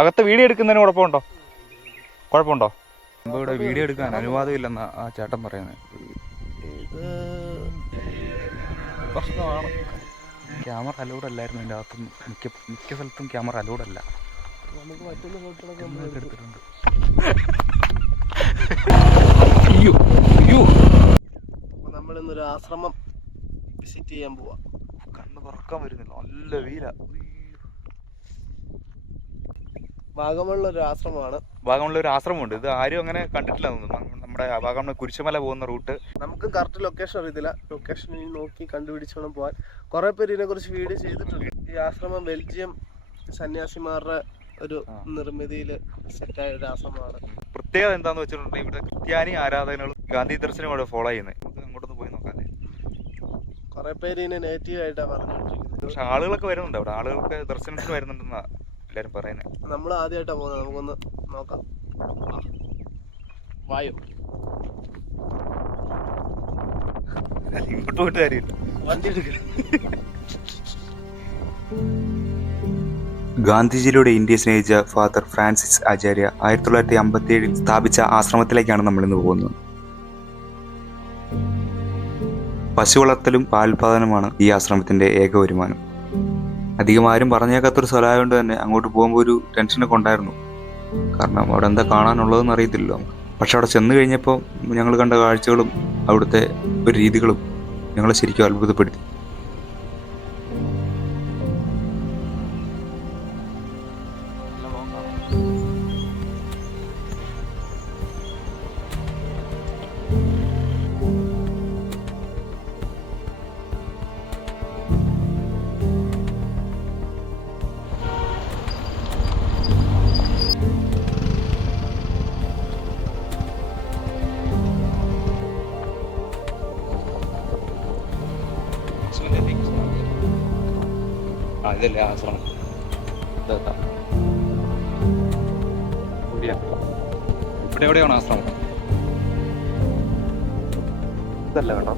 അകത്ത് വീഡിയോ എടുക്കുന്നതിന് കുഴപ്പമുണ്ടോ? ഇവിടെ വീഡിയോ എടുക്കാൻ അനുവാദമില്ലെന്നാ ആ ചേട്ടൻ പറയുന്നത്. ഇത് പ്രശ്നമാണ്. ക്യാമറ അലൗഡ് അല്ലായിരുന്നു എൻ്റെ അകത്തും. മിക്ക സ്ഥലത്തും ക്യാമറ അലൗഡ് അല്ല. നമുക്ക് പറ്റുന്ന ഫോട്ടോകളൊക്കെ എടുത്തിട്ടുണ്ട്. നമ്മളിന്നൊരു ആശ്രമം വിസിറ്റ് ചെയ്യാൻ പോവാ. കണ്ണ് തുറക്കാൻ വരുന്നില്ല, നല്ല വീല. വാഗമണിലൊരു ആശ്രമമാണ്. വാഗമണിലൊരു ആശ്രമമുണ്ട്. ഇത് ആരും അങ്ങനെ കണ്ടിട്ടില്ല. നമ്മുടെ വാഗമണ് കുരിശുമല പോകുന്ന റൂട്ട്. നമുക്കും കറക്റ്റ് ലൊക്കേഷൻ അറിയത്തില്ല. ലൊക്കേഷനിൽ നോക്കി കണ്ടുപിടിച്ചോണം പോകാൻ. കുറെ പേര് ഇതിനെക്കുറിച്ച് വീഡിയോ ചെയ്തിട്ടുണ്ട്. ഈ ആശ്രമം ബെൽജിയം സന്യാസിമാരുടെ ഒരു നിർമ്മിതിയിൽ സെറ്റായ ഒരു ആശ്രമമാണ്. പ്രത്യേകത എന്താന്ന് വെച്ചിട്ടുണ്ടെങ്കിൽ ഇവിടെ ക്രിസ്ത്യാനി ആരാധനകൾ ഗാന്ധി ദർശനം ഇവിടെ ഫോളോ ചെയ്യുന്നത്. നമുക്ക് അങ്ങോട്ടൊന്ന് പോയി നോക്കാല്ലേ. കുറെ പേര് ഇതിനെ നെഗറ്റീവായിട്ടാണ് പറഞ്ഞുകൊണ്ടിരിക്കുന്നത്. പക്ഷെ ആളുകളൊക്കെ വരുന്നുണ്ട് അവിടെ. ആളുകൾക്ക് ദർശനത്തിന് വരുന്നുണ്ടെന്നാ എല്ലാരും പറയുന്നത്. നമ്മൾ ആദ്യമായിട്ടാണ് പോകുന്നത്. നമുക്കൊന്ന് നോക്കാം. വായോ, ഇങ്ങോട്ട് പോയിട്ട് കാര്യമില്ല, വണ്ടി എടുക്കുക. ഗാന്ധിജിയിലൂടെ ഇന്ത്യയെ സ്നേഹിച്ച ഫാദർ ഫ്രാൻസിസ് ആചാര്യ 1957 സ്ഥാപിച്ച ആശ്രമത്തിലേക്കാണ് നമ്മളിന്ന് പോകുന്നത്. പശു വളർത്തലും പാലുൽപാദനമാണ് ഈ ആശ്രമത്തിന്റെ ഏക വരുമാനം. അധികം ആരും പറഞ്ഞേക്കാത്തൊരു സ്ഥലമായതുകൊണ്ട് തന്നെ അങ്ങോട്ട് പോകുമ്പോൾ ഒരു ടെൻഷനൊക്കെ ഉണ്ടായിരുന്നു. കാരണം അവിടെ എന്താ കാണാനുള്ളതെന്ന് അറിയത്തില്ലല്ലോ. പക്ഷെ അവിടെ ചെന്ന് കഴിഞ്ഞപ്പോൾ ഞങ്ങൾ കണ്ട കാഴ്ചകളും അവിടുത്തെ ഒരു രീതികളും ഞങ്ങളെ ശരിക്കും അത്ഭുതപ്പെടുത്തി. ഇതല്ലേ ആശ്രമം. ഇവിടെ എവിടെയാണ് ആശ്രമം? ഇതല്ല കേട്ടോ.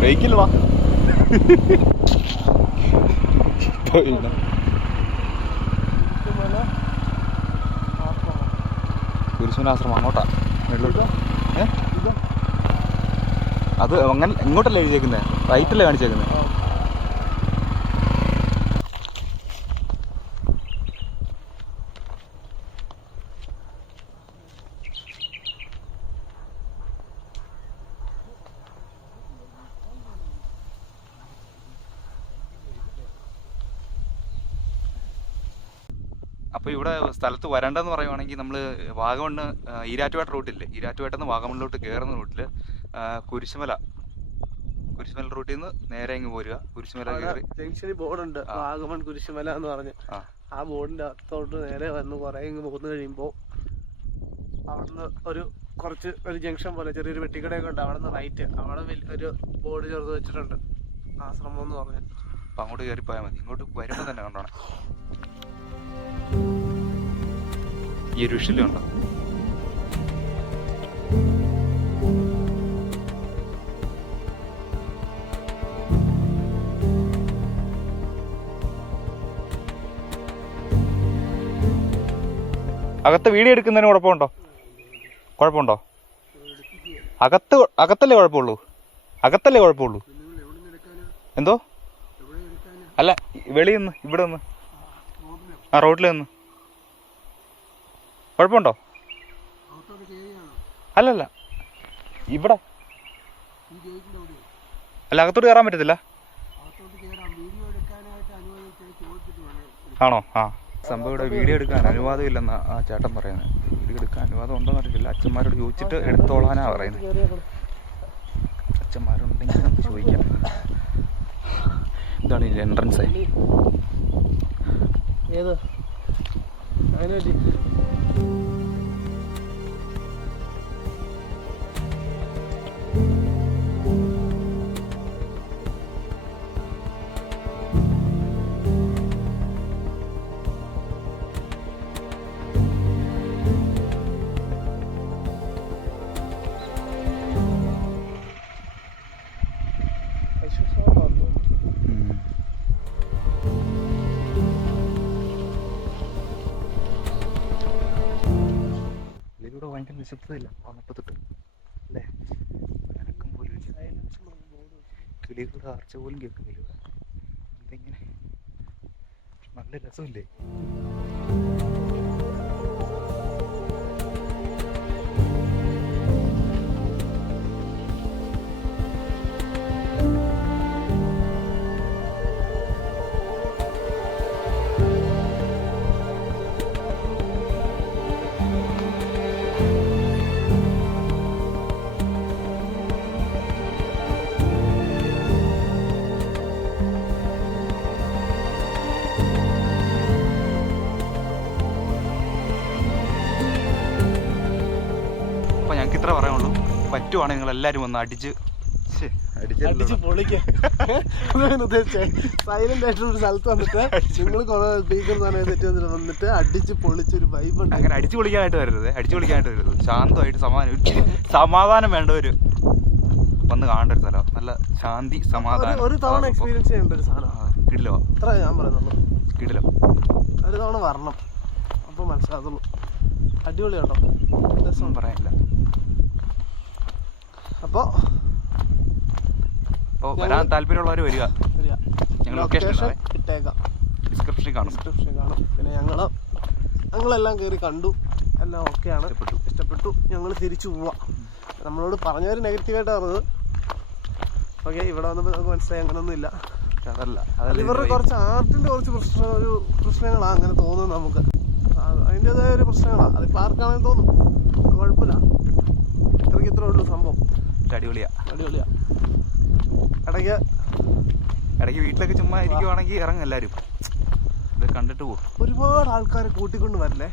വെഹിക്കിൽ വാ. കുരിശുനാശ്രമം അങ്ങോട്ടാ മേളിലോട്ട്. അത് അങ്ങനെ ഇങ്ങോട്ടല്ലേ എഴുതിയേക്കുന്നത്? റൈറ്റല്ലേ കാണിച്ചേക്കുന്നത്? അപ്പോൾ ഇവിടെ സ്ഥലത്ത് വരേണ്ടതെന്ന് പറയുവാണെങ്കിൽ നമ്മൾ വാഗമണ്ണ് ഈരാറ്റുപേട്ട റൂട്ടില്ലേ, ഈരാറ്റുപേട്ടയിൽ നിന്ന് വാഗമണ്ണിലോട്ട് കയറുന്ന റൂട്ടിൽ കുരിശുമല റൂട്ടിൽ നിന്ന് നേരെ ഇങ്ങ് പോരുക. കുരിശുമല കയറി ജംഗ്ഷനിൽ ബോർഡുണ്ട് വാഗമൺ കുരിശുമല എന്ന് പറഞ്ഞ്. ആ ബോർഡിന്റെ അകത്തോട്ട് നേരെ വന്ന് കുറെ ഇങ്ങ് പോന്നു കഴിയുമ്പോൾ അവിടുന്ന് ഒരു ജംഗ്ഷൻ പോലെ ചെറിയൊരു വെട്ടിക്കടയൊക്കെ ഉണ്ട്. അവിടെ നിന്ന് റൈറ്റ്, അവിടെ ഒരു ബോർഡ് ചേർത്ത് വെച്ചിട്ടുണ്ട് ആശ്രമം എന്ന് പറഞ്ഞ്. അപ്പം അങ്ങോട്ട് കയറിപ്പോയാൽ മതി. ഇങ്ങോട്ട് വരുമ്പോൾ തന്നെ കണ്ടോണം ഈ ഒരു വിഷലുണ്ടോ. അകത്ത് വീഡിയോ എടുക്കുന്നതിന് കുഴപ്പമുണ്ടോ? അകത്തല്ലേ കുഴപ്പമുള്ളൂ. എന്തോ അല്ല, വെളിയിൽ നിന്ന്, ഇവിടെ നിന്ന്, റോഡിൽ നിന്ന് കുഴപ്പമുണ്ടോ? അല്ലല്ല, ഇവിടെ അല്ല, അകത്തോട്ട് കയറാൻ പറ്റത്തില്ല. ആണോ? സംഭവം ഇവിടെ വീഡിയോ എടുക്കാൻ അനുവാദമില്ലെന്നാ ആ ചേട്ടൻ പറയുന്നത്. വീഡിയോ എടുക്കാൻ അനുവാദം ഉണ്ടോന്ന് അറിയില്ല. അച്ഛന്മാരോട് ചോദിച്ചിട്ട് എടുത്തോളാനാ പറയുന്നത്. അച്ഛന്മാരുണ്ടെങ്കിൽ നമുക്ക് ചോദിക്കാം. ഇതാണ് ഇതിൻ്റെ എൻട്രൻസ്. ഇതിലൂടെ ഭയങ്കര നിശബ്ദതയില്ല വന്നപ്പോ തൊട്ട് അല്ലേ? അനക്കം പോലും ഇല്ല. കിളികളുടെ ആർച്ച പോലും കേൾക്കുന്നില്ല ഇവിടെ. എന്തെങ്ങനെ നല്ല രസമില്ലേ? അപ്പോൾ ഞങ്ങൾക്ക് ഇത്ര പറയാനുള്ളൂ. പറ്റുവാണെങ്കിൽ നിങ്ങൾ എല്ലാവരും ഒന്ന് അടിച്ച് പൊളിക്കാൻ ഉദ്ദേശിച്ചേ. സൈലന്റ് ആയിട്ടുള്ള ഒരു സ്ഥലത്ത് വന്നിട്ട് നിങ്ങൾ കുറെ സ്പീക്കർ തെറ്റി വന്നിട്ട് അടിച്ച് പൊളിച്ചൊരു വൈബ് ഉണ്ട്. അങ്ങനെ അടിച്ചു പൊളിക്കാനായിട്ട് വരരുത്, അടിച്ചു പൊളിക്കാനായിട്ട് വരരുത്. ശാന്തമായിട്ട് സമാധാനം വേണ്ട ഒരു വന്ന് കാണേണ്ട ഒരു സ്ഥലം. നല്ല ശാന്തി സമാധാനം. ഒരു തവണ എക്സ്പീരിയൻസ് ചെയ്യേണ്ട ഒരു സാധനം. കിടിലോ? അത്ര ഞാൻ പറയുന്നുള്ളൂ. കിടിലോ? ഒരു തവണ വരണം, അപ്പോൾ മനസ്സിലാകുള്ളൂ. അടിപൊളി കേട്ടോ, രസം പറയാനില്ല. അപ്പോൾ വരാൻ താല്പര്യമുള്ളവർ വരിക. ഞങ്ങൾ ലൊക്കേഷൻ ഇട്ടേക്കാം, ഡിസ്ക്രിപ്ഷനിൽ കാണും. പിന്നെ ഞങ്ങളെല്ലാം കയറി കണ്ടു, എല്ലാം ഓക്കെയാണ്, ഇഷ്ടപ്പെട്ടു. ഞങ്ങൾ തിരിച്ചു പോവാം. നമ്മളോട് പറഞ്ഞവർ നെഗറ്റീവായിട്ട് പറഞ്ഞത്. ഓക്കെ, ഇവിടെ വന്നപ്പോൾ നമുക്ക് മനസ്സിലായി അങ്ങനൊന്നും ഇല്ല. അതല്ല, ഇവരുടെ കുറച്ച് ആർട്ടിൻ്റെ കുറച്ച് പ്രശ്നങ്ങളാണ് അങ്ങനെ തോന്നുന്നത് നമുക്ക്. അതിൻ്റെതായ ഒരു പ്രശ്നങ്ങളാണ്. അതിപ്പോൾ ആർക്കാണെന്ന് തോന്നും, കുഴപ്പമില്ല. ഇത്രേ ഉള്ളൂ സംഭവം. അടിപൊളിയാ. ഇടയ്ക്ക് വീട്ടിലൊക്കെ ചുമ്മാ ഇരിക്കുവാണെങ്കിൽ ഇറങ്ങും എല്ലാവരും, ഇത് കണ്ടിട്ട് പോകും. ഒരുപാട് ആൾക്കാരെ കൂട്ടിക്കൊണ്ട് വരില്ലേ?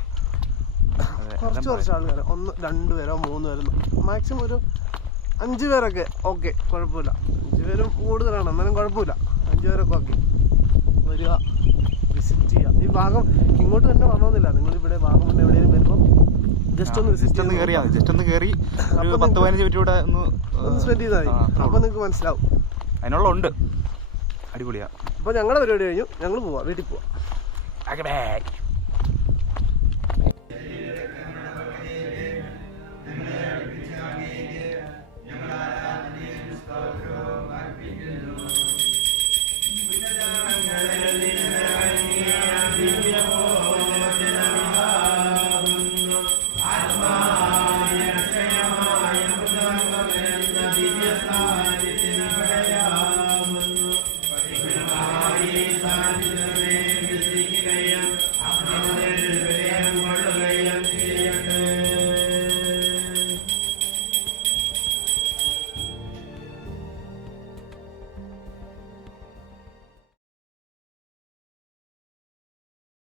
കുറച്ച് ആൾക്കാർ, 1 2 പേരോ 3 പേരോ, മാക്സിമം ഒരു 5 പേരൊക്കെ ഓക്കെ, കുഴപ്പമില്ല. 5 പേരും കൂടുതലാണ്, എന്നാലും കുഴപ്പമില്ല. 5 പേരൊക്കെ ഓക്കെ. വരിക, വിസിറ്റ് ചെയ്യുക. ഈ ഭാഗം ഇങ്ങോട്ട് തന്നെ വന്നോന്നില്ല. നിങ്ങളിവിടെ വാഗമൺ എവിടെയും വരുമ്പോൾ ജസ്റ്റ് ഒന്ന് കയറി 10-15 മിനിറ്റ് കൂടെ ഒന്ന് സ്പെൻഡ് ചെയ്താൽ മതി. അപ്പോൾ നിങ്ങൾക്ക് മനസ്സിലാവും. അതിനുള്ള ഉണ്ട്. അടിപൊളിയാ. അപ്പോൾ ഞങ്ങളുടെ പരിപാടി കഴിഞ്ഞു, ഞങ്ങൾ പോവാം, വീട്ടിൽ പോവാം.